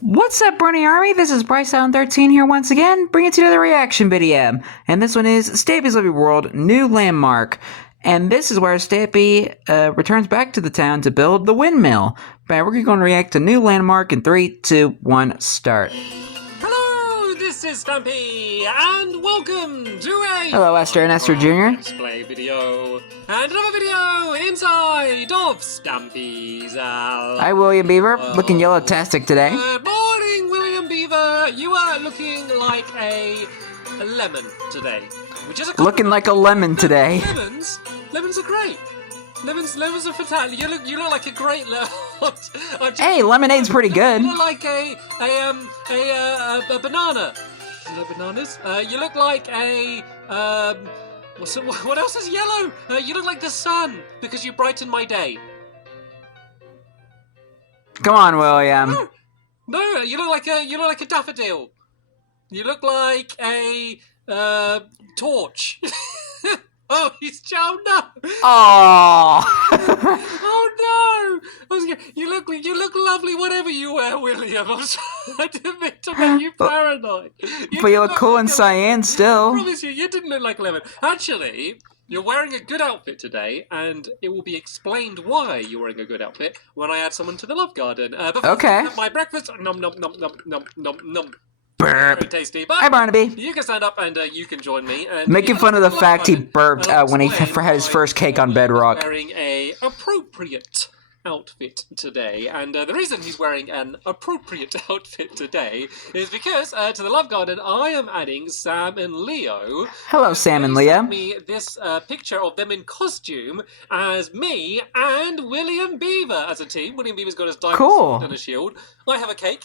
What's up, Brony Army? This is BryceAllen13 here once again, bringing to another reaction video. And this one is Stampy's Living World New Landmark. And this is where Stampy returns back to the town to build the windmill. But we're going to react to New Landmark in 3, 2, 1, start. Hello, this is Stampy, and welcome to a Hello, Esther and Esther Jr. display video, and another video inside of Stampy's Hi, William Beaver, looking yellow-tastic today. Good morning, William Beaver. You are looking like a lemon today, which is a Looking like a lemon today. Lemons are great. Lemons are fantastic. You look like a great lemon. Hey, lemonade's pretty good. You look like a banana. You like bananas? You look like a what else is yellow? You look like the sun because you brighten my day. Come on, William. No, you look like a daffodil. You look like a torch. Oh, he's chow no. Oh. Oh no! You look lovely whatever you wear, William. I'm sorry, I didn't mean to make you paranoid. But you look cool in cyan still. I promise you didn't look like a lemon. Actually, you're wearing a good outfit today, and it will be explained why you're wearing a good outfit when I add someone to the love garden. Okay. My breakfast. Nom nom nom nom nom nom nom. Burp. Very tasty. But Hi, Barnaby. you can stand up and you can join me. And Making fun of the fact he burped when he had his first cake on Bedrock. Wearing a appropriate outfit today, and the reason he's wearing an appropriate outfit today is because to the Love Garden I am adding Sam and Leo. Hello, Sam and Leo. Sent me this picture of them in costume as me and William Beaver as a team. William Beaver's got his diamond sword and a shield. I have a cake.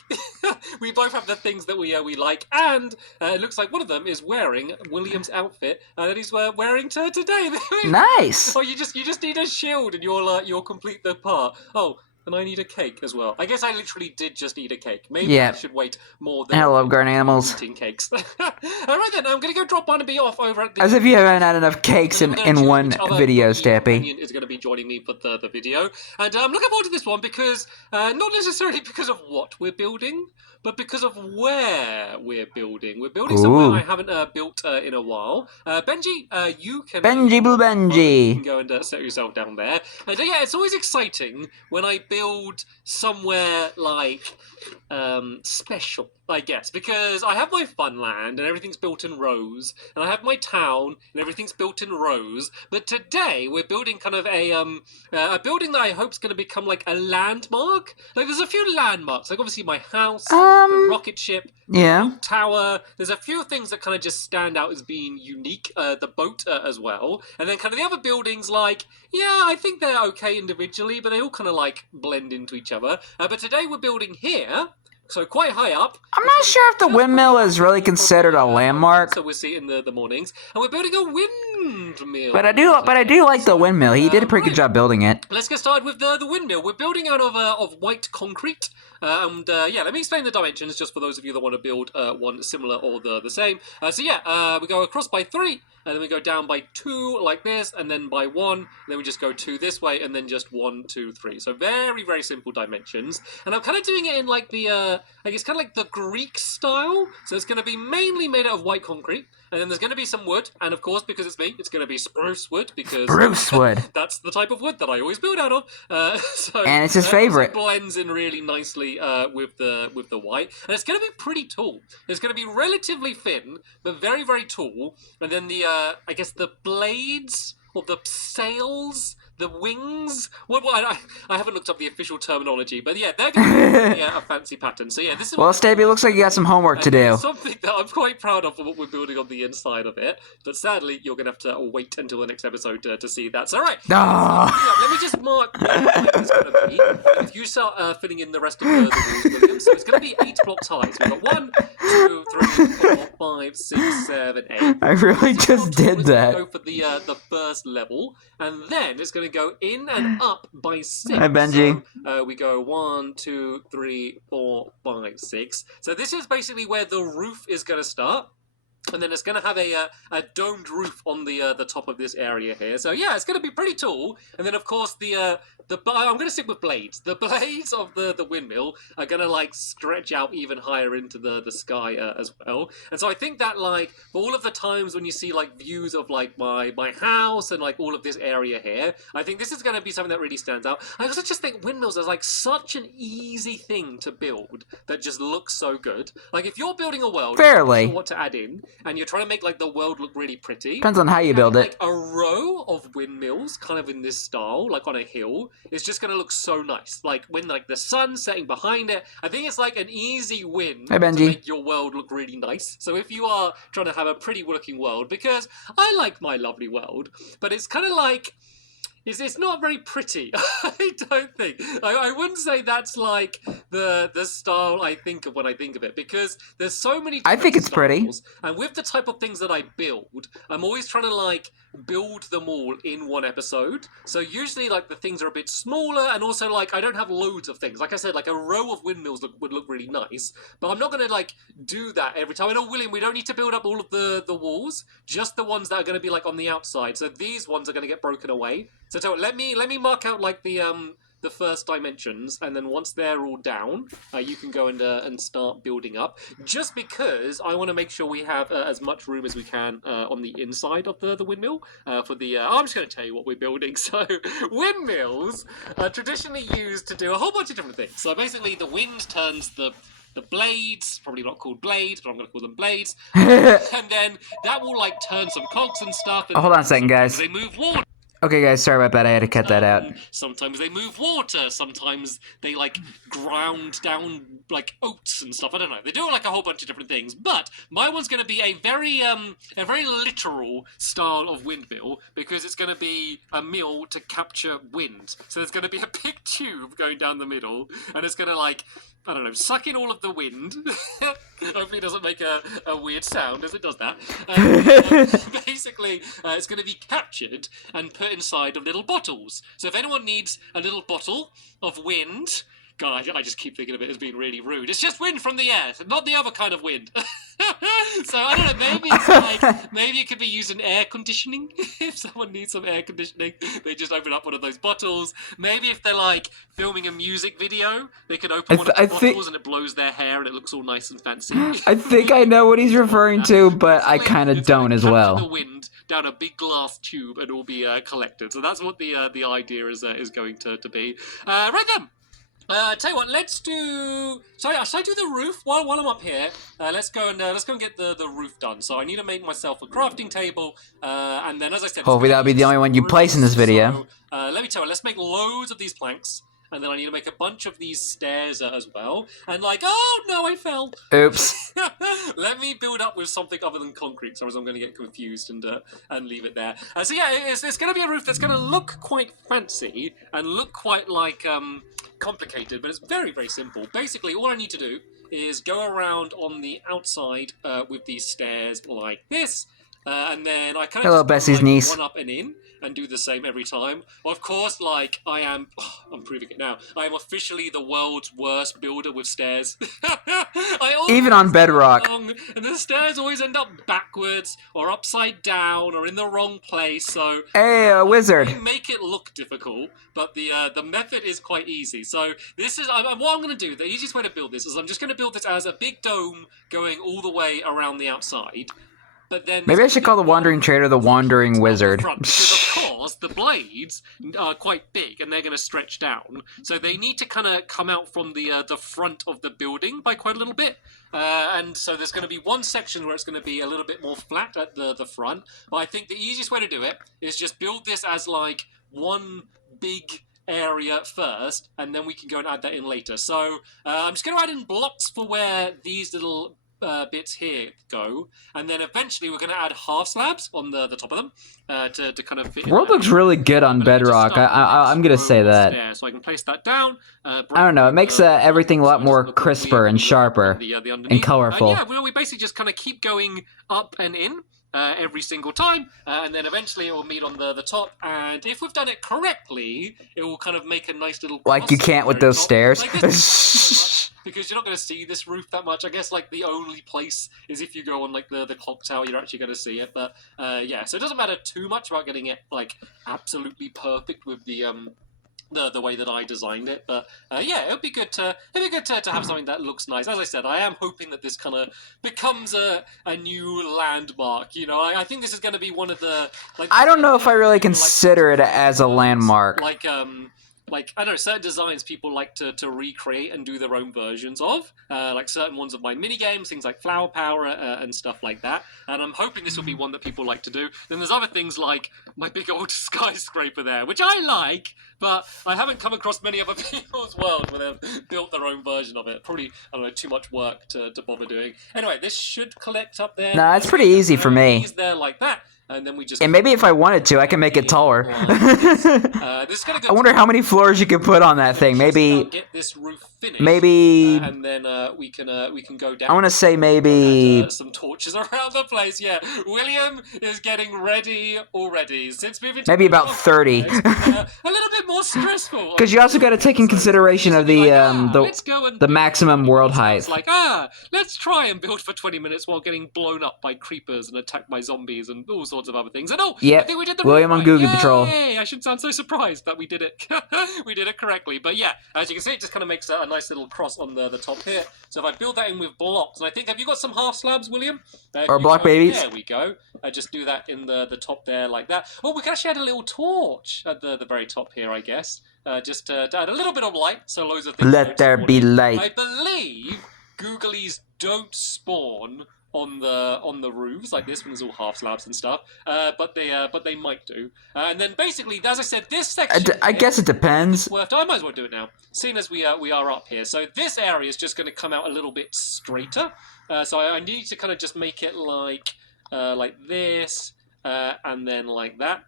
We both have the things that we like, and it looks like one of them is wearing William's outfit that he's wearing today. Nice. Oh, you just need a shield and you'll complete the part. Oh, and I need a cake as well. I guess I literally did just eat a cake. Maybe I should wait more than I love garden animals. Eating cakes. Alright then, I'm going to go drop Barnaby off over at the... As if you haven't had enough cakes in one video, Stampy. Is going to be joining me for the video. And I'm looking forward to this one because, not necessarily because of what we're building, but because of where we're building. We're building somewhere I haven't built in a while. Benji, you can... Benji Blue Benji. You can go and set yourself down there. And yeah, it's always exciting when I build somewhere like special, I guess, because I have my fun land and everything's built in rows, and I have my town and everything's built in rows. But today we're building kind of a building that I hope is going to become like a landmark. Like there's a few landmarks, like obviously my house, the rocket ship, the tower. There's a few things that kind of just stand out as being unique. The boat as well, and then kind of the other buildings, like I think they're okay individually, but they all kind of like blend into each other. But today we're building here. So quite high up. I'm not sure if the windmill is really considered a landmark. So we'll see it in the mornings. And we're building a windmill. But I do like the windmill. He did a pretty good job building it. Let's get started with the windmill. We're building out of white concrete. Let me explain the dimensions just for those of you that want to build one similar or the same. We go across by 3, and then we go down by 2 like this, and then by 1, and then we just go 2 this way, and then just 1, 2, 3. So very, very simple dimensions. And I'm kind of doing it in like the, I guess kind of like the Greek style. So it's going to be mainly made out of white concrete, and then there's going to be some wood, and of course, because it's me, it's going to be spruce wood, because spruce wood. That's the type of wood that I always build out of. And it's his favorite. It blends in really nicely with the white, and it's going to be pretty tall. It's going to be relatively thin, but very, very tall. And then the I guess the blades or the sails, the wings. I haven't looked up the official terminology, but yeah, they're going to be a fancy pattern. So yeah, this is. Well, Stampy, looks like you got some homework to do. Something that I'm quite proud of for what we're building on the inside of it. But sadly, you're going to have to wait until the next episode to see that. So all right, let me just mark what it's going to be. If you start filling in the rest of the walls, William. So it's going to be 8 blocks high. So we've got 1, 2, 3, 4, 5, 6, 7, 8. I really just did that. Go for the first level, and then it's going to go in and up by 6. Hi, Benji. So, we go 1, 2, 3, 4, 5, 6. So this is basically where the roof is going to start. And then it's going to have a domed roof on the top of this area here. So yeah, it's going to be pretty tall. And then of course I'm going to stick with blades. The blades of the windmill are going to like stretch out even higher into the sky as well. And so I think that like for all of the times when you see like views of like my house and like all of this area here, I think this is going to be something that really stands out. I also just think windmills are like such an easy thing to build that just looks so good. Like if you're building a world, Fairly. you know what to add in, and you're trying to make like the world look really pretty. Depends on how you build like it. a row of windmills, kind of in this style, like on a hill, is just going to look so nice. Like when like the sun's setting behind it, I think it's like an easy win Hey, Benji. to make your world look really nice. So if you are trying to have a pretty looking world, because I like my lovely world, but it's kind of like it's not very pretty. I don't think. I wouldn't say that's like the style I think of when I think of it, because there's so many I think it's pretty. and with the type of things that I build, I'm always trying to like build them all in one episode. So usually like the things are a bit smaller, and also like I don't have loads of things. Like I said, like a row of windmills would look really nice, but I'm not going to like do that every time. I know, William, we don't need to build up all of the walls, just the ones that are going to be like on the outside. So these ones are going to get broken away. So let me mark out like the first dimensions, and then once they're all down, you can go and start building up. Just because I want to make sure we have as much room as we can on the inside of the windmill for the. I'm just going to tell you what we're building. So windmills are traditionally used to do a whole bunch of different things. So basically, the wind turns the blades, probably not called blades, but I'm going to call them blades, and then that will like turn some cogs and stuff. And Hold on a second, guys. They move water. Okay, guys, sorry about that. I had to cut that out. Sometimes they move water. Sometimes they like ground down like oats and stuff. I don't know. They do like a whole bunch of different things. But my one's going to be a very literal style of windmill, because it's going to be a mill to capture wind. So there's going to be a big tube going down the middle, and it's going to like, I don't know, suck in all of the wind. Hopefully it doesn't make a weird sound as it does that. Basically, it's going to be captured and put inside of little bottles. So if anyone needs a little bottle of wind... God, I just keep thinking of it as being really rude. It's just wind from the air, not the other kind of wind. So I don't know, maybe it's like, maybe it could be used in air conditioning. If someone needs some air conditioning, they just open up one of those bottles. Maybe if they're like filming a music video, they could open one of the bottles and it blows their hair and it looks all nice and fancy. I think I know what he's referring to, but I kind of don't as well. The wind down a big glass tube and all be collected. So that's what the idea is going to be. Right then. Tell you what, let's do. Sorry, should I do the roof while I'm up here? Let's go and get the roof done. So I need to make myself a crafting table, and then as I said, hopefully that'll be the only one you place in this video. So, let me tell you, let's make loads of these planks. And then I need to make a bunch of these stairs as well. And like, oh no, I fell. Oops. Let me build up with something other than concrete, so I'm going to get confused and leave it there. So yeah, it's going to be a roof that's going to look quite fancy and look quite like complicated, but it's very, very simple. Basically, all I need to do is go around on the outside with these stairs like this. And then I kind of Hello, Bessie's niece. One up and in, and do the same every time. Of course, like I'm proving it now. I am officially the world's worst builder with stairs. Even on bedrock. And the stairs always end up backwards or upside down or in the wrong place. So hey, a wizard. I make it look difficult, but the method is quite easy. So this is what I'm going to do. The easiest way to build this is I'm just going to build this as a big dome going all the way around the outside. But then maybe I should call the Wandering Trader the Wandering Wizard. Because of course the blades are quite big and they're going to stretch down, so they need to kind of come out from the front of the building by quite a little bit. And so there's going to be one section where it's going to be a little bit more flat at the front. But I think the easiest way to do it is just build this as like one big area first, and then we can go and add that in later. So I'm just going to add in blocks for where these little bits here go, and then eventually we're going to add half slabs on the top of them to kind of fit. The world looks really good on bedrock. I'm going to say that. So I can place that down. I don't know. It makes everything a lot more crisper and sharper and colorful. Yeah, we basically just kind of keep going up and in. Every single time, and then eventually it will meet on the top, and if we've done it correctly, it will kind of make a nice little... Like you can't with those stairs. Like this. because you're not going to see this roof that much. I guess like the only place is if you go on like the clock tower, you're actually going to see it. But yeah, so it doesn't matter too much about getting it like absolutely perfect with the way that I designed it, but yeah, it'd be good to have something that looks nice. As I said, I am hoping that this kind of becomes a new landmark. You know, I think this is going to be one of the like. I don't know if I really consider it as a landmark. Like I don't know, certain designs people like to recreate and do their own versions of, like certain ones of my mini games, things like Flower Power and stuff like that. And I'm hoping this will be one that people like to do. Then there's other things like my big old skyscraper there, which I like, but I haven't come across many other people's world where they've built their own version of it. Probably, I don't know, too much work to bother doing. Anyway, this should collect up there. Nah, it's pretty easy for me. There like that. And then we just. And maybe if I wanted to, I can make it taller. I wonder how many floors you can put on that thing. Maybe. Get this roof finished. Maybe. And then we can go down. I want to say maybe. Some torches around the place. Yeah, William is getting ready already. Since moving. Maybe about 30. A little bit more stressful. Because you also got to take in consideration of the maximum world height. It's like let's try and build for 20 minutes while getting blown up by creepers and attacked by zombies and all sorts of other things. And I think we did the William on Google Patrol. Yay! I should sound so surprised that we did it. We did it correctly. But yeah, as you can see, it just kind of makes a nice little cross on the top here. So if I build that in with blocks, and I think, have you got some half slabs, William? Or block babies? There we go. Just do that in the top there like that. Oh, we can actually add a little torch at the very top here, I guess. Just to add a little bit of light, so loads of things. Let there be light. I believe googlies don't spawn on the roofs like this when there's all half slabs and stuff, but they might do. And then basically, as I said, this section. I guess it depends. I might as well do it now, seeing as we are up here. So this area is just going to come out a little bit straighter. So I need to kind of just make it like this, and then like that.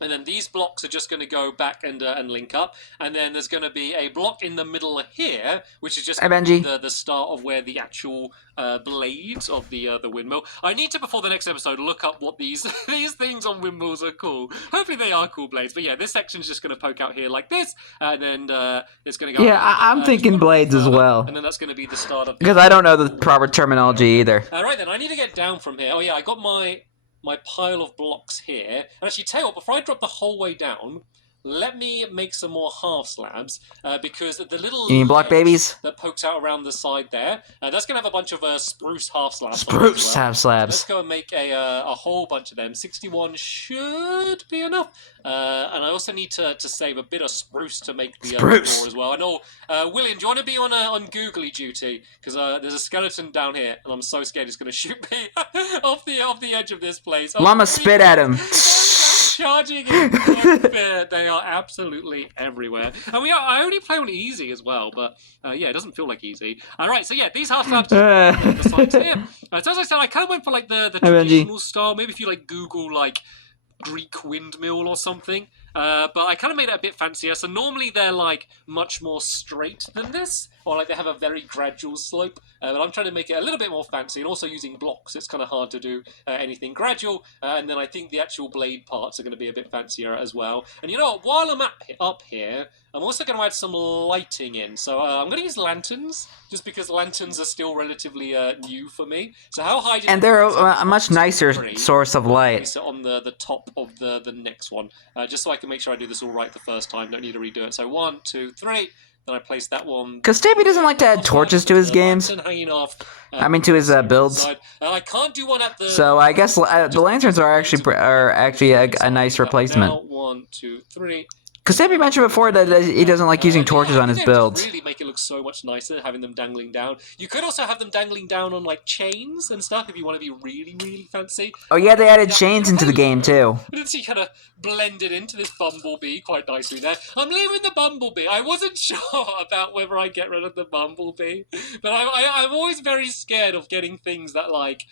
And then these blocks are just going to go back and link up. And then there's going to be a block in the middle here, which is just the start of where the actual blades of the windmill. I need to, before the next episode, look up what these things on windmills are called. Hopefully they are cool blades. But yeah, this section's just going to poke out here like this. And then it's going to go... Yeah, I'm thinking blades as well. And then that's going to be the start of... Because I don't know the proper terminology either. Right then, I need to get down from here. Oh yeah, I got my pile of blocks here. And actually, tell you what, before I drop the whole way down, let me make some more half slabs, because the little you mean block babies that pokes out around the side there, that's going to have a bunch of spruce half slabs. Spruce half slabs. So let's go and make a whole bunch of them. 61 should be enough. And I also need to save a bit of spruce to make the door as well. I know, William, do you want to be on googly duty? Because there's a skeleton down here, and I'm so scared it's going to shoot me off the edge of this place. Oh, Llama spit at him. Charging in fear. They are absolutely everywhere. And I only play on easy as well, but yeah, it doesn't feel like easy. Alright, so yeah, these half slabs are the sides here. So as I said, I kind of went for like the traditional style. Maybe if you like Google like Greek windmill or something. But I kind of made it a bit fancier. So normally they're like much more straight than this, or like they have a very gradual slope. But I'm trying to make it a little bit more fancy, and also using blocks. It's kind of hard to do anything gradual. And then I think the actual blade parts are going to be a bit fancier as well. And you know what? While I'm up here, I'm also going to add some lighting in. So I'm going to use lanterns, just because lanterns are still relatively new for me. So how high? And they're a much nicer source of light. So on the top of the next one, just so I can make sure I do this all right the first time. Don't need to redo it. So 1, 2, 3. Then I place that one. Because Stampy doesn't like to add torches to his games. I mean, to his builds. I can't do one at the. So I guess the lanterns are actually a nice replacement. Now, 1, 2, 3. Because Stampy mentioned before that he doesn't like using torches on his builds. Really make it look so much nicer having them dangling down. You could also have them dangling down on like chains and stuff if you want to be really, really fancy. Oh yeah, they added chains into the game too. But it's kind of blended into this bumblebee quite nicely there. I'm leaving the bumblebee. I wasn't sure about whether I get rid of the bumblebee, but I'm always very scared of getting things that like.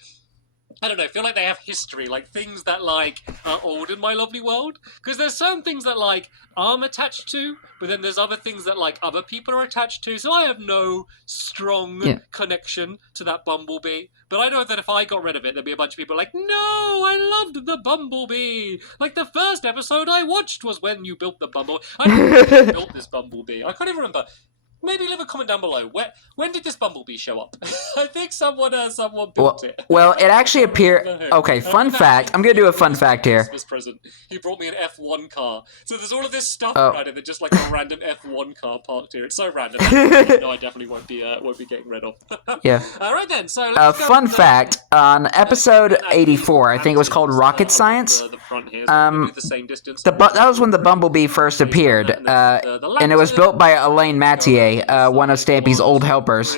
I don't know, feel like they have history, like things that, like, are old in my lovely world. Because there's certain things that, like, I'm attached to, but then there's other things that, like, other people are attached to. So I have no strong connection to that bumblebee. But I know that if I got rid of it, there'd be a bunch of people like, no, I loved the bumblebee. Like, the first episode I watched was when you built the bumblebee. I don't know when you built this bumblebee. I can't even remember. maybe leave a comment down below. When did this bumblebee show up? I think someone built it. Well, it actually appeared. Okay, fun fact. I'm gonna do a fun fact here. Christmas present. He brought me an F1 car. So there's all of this stuff around it. They're just like a random F1 car parked here. It's so random. No, I definitely won't be getting rid of. Yeah. All right then. So let's go fun with fact on episode 84, I think it was called Rocket Science. The front here, so we do the same distance. That was when the bumblebee first appeared, and it was built by Elaine Mathieu, one of Stampy's old helpers.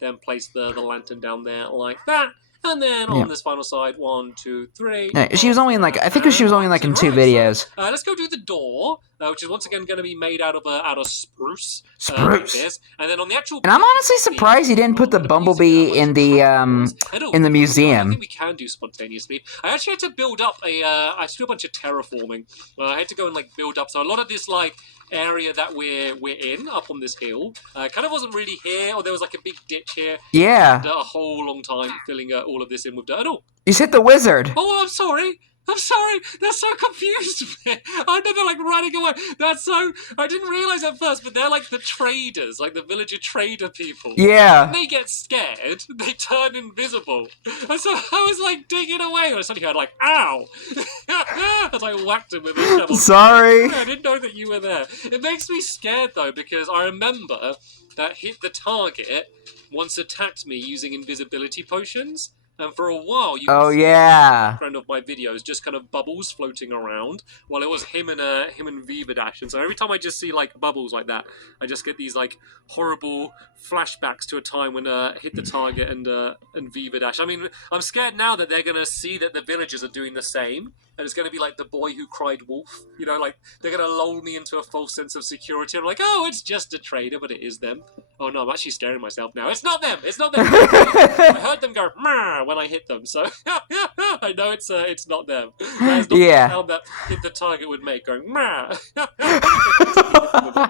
Then place the lantern down there like that. And then on this final side, 1, 2, 3. Yeah, she was only in I think she was only in 2 videos. Let's go do the door, which is once again going to be made out of spruce. Spruce. Like this. And then on the actual. And I'm honestly surprised he didn't put the bumblebee in the museum. I think we can do spontaneously. I actually had to build up I had to do a bunch of terraforming. I had to go and build up. So a lot of this area that we're in up on this hill kind of wasn't really here, or there was a big ditch here. Yeah. And a whole long time filling all of this in with dirt. Oh, you hit the wizard. Oh, I'm sorry. That so confused me. I know they're running away. I didn't realise at first, but they're the traders, the villager trader people. Yeah. When they get scared, they turn invisible. And so I was digging away, and I suddenly heard ow! As I whacked him with a shovel. Sorry. I didn't know that you were there. It makes me scared though, because I remember that hit the target once attacked me using invisibility potions. And for a while, you could see in the background of my videos just kind of bubbles floating around, while it was him and Viva Dash. And so every time I just see bubbles like that, I just get these horrible flashbacks to a time when hit the target and Viva Dash. I mean, I'm scared now that they're gonna see that the villagers are doing the same, and it's gonna be the boy who cried wolf. You know, they're gonna lull me into a false sense of security. I'm oh, it's just a trader, but it is them. Oh no, I'm actually staring myself now. It's not them. It's not them. I heard them go "Mah" when I hit them, so I know it's not them. That's not the sound that hit the target would make, going "Mah."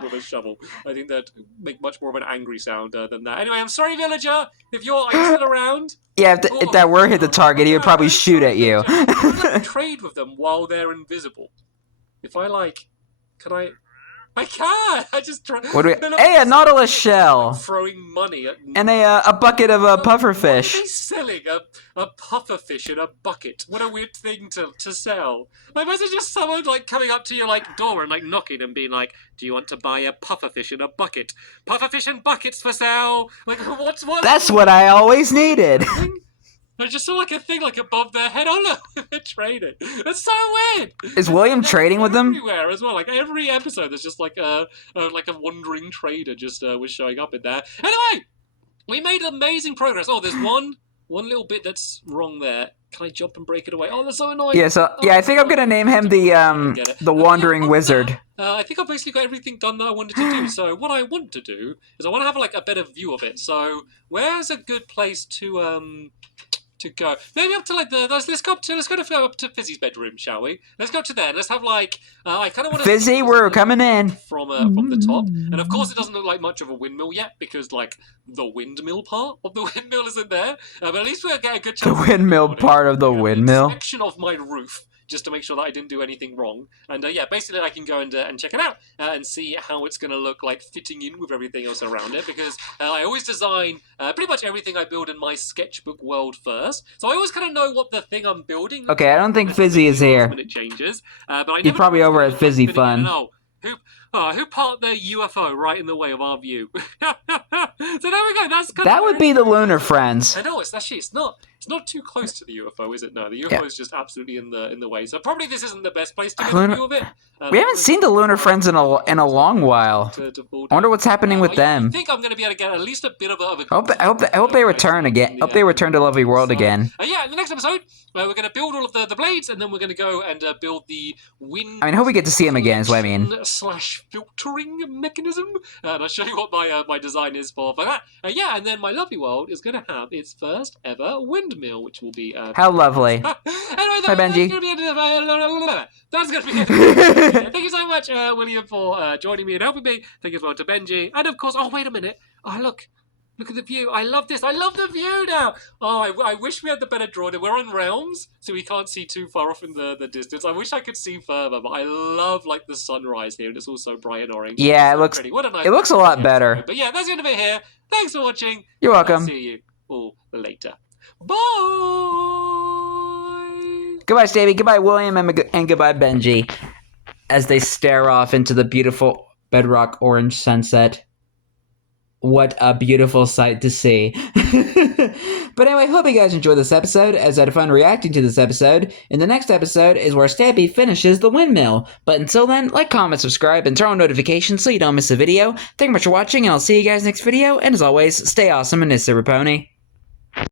with a shovel. I think that'd make much more of an angry sound than that. Anyway, I'm sorry, villager. Are you still around? Yeah, if that were hit the target, he would probably shoot at you. Trade with them while they're invisible. If can I? I can't. I just try. What do we? Hey, a nautilus shell. Throwing money at. And a bucket of puffer fish. Why are they selling a puffer fish in a bucket? What a weird thing to sell. Imagine just someone coming up to your door and knocking and being "Do you want to buy a puffer fish in a bucket? Puffer fish and buckets for sale." What? That's what I always needed. I just saw a thing above their head. Oh no, they're trading. That's so weird. Is William trading with them? Everywhere as well. Every episode, there's just a wandering trader just was showing up in there. Anyway, we made amazing progress. Oh, there's one little bit that's wrong there. Can I jump and break it away? Oh, that's so annoying. Yeah, I think I'm gonna name him the Wandering Wizard. I think I've basically got everything done that I wanted to do. So what I want to do is I want to have a better view of it. So where's a good place to go? Maybe up to let's go up to Fizzy's bedroom, shall we? Let's go to there. Let's have I kind of want to Fizzy, we're coming in from the top. And of course, it doesn't look like much of a windmill yet because the windmill part of the windmill isn't there. But at least we'll get a good chance. The windmill part of the windmill. Section of my roof, just to make sure that I didn't do anything wrong. And basically I can go and check it out and see how it's going to look fitting in with everything else around it, because I always design pretty much everything I build in my sketchbook world first. So I always kind of know what the thing I'm building. Okay, I don't think Fizzy is here. When it changes. But I He's probably over at Fizzy Fun. Who parked their UFO right in the way of our view? So there we go. That would be the Lunar Friends. I know, it's not too close to the UFO, is it? No, the UFO is just absolutely in the way. So probably this isn't the best place to get a view of it. We haven't seen the Lunar Friends in a long while. I wonder what's happening with them. I think I'm going to be able to get at least a bit of a. I hope they return again. I hope they return to Lovely World again. In the next episode, we're going to build all of the blades, and then we're going to go and build the wind. I hope we get to see him again. Is what I mean. / filtering mechanism, and I'll show you what my design is for that. And then my Lovely World is going to have its first ever windmill, which will be how lovely. Anyway, Hi, Benji. That's going to be it. Thank you so much, William, for joining me and helping me. Thank you as well to Benji, and of course. Oh, wait a minute. Oh, look. Look at the view. I love this. I love the view now. Oh, I wish we had the better drawing. We're on realms, so we can't see too far off in the distance. I wish I could see further, but I love like the sunrise here, and it's all so bright and orange. Yeah, so it looks pretty. What a nice it looks a lot better. episode. But yeah, that's the end of it here. Thanks for watching. You're welcome. I'll see you all later. Bye. Goodbye, Stampy. Goodbye, William, and goodbye, Benji. As they stare off into the beautiful bedrock orange sunset. What a beautiful sight to see. But anyway, hope you guys enjoyed this episode, as I had fun reacting to this episode. In the next episode is where Stampy finishes the windmill. But until then, like, comment, subscribe, and turn on notifications so you don't miss a video. Thank you much for watching, and I'll see you guys next video. And as always, stay awesome and this is Pony.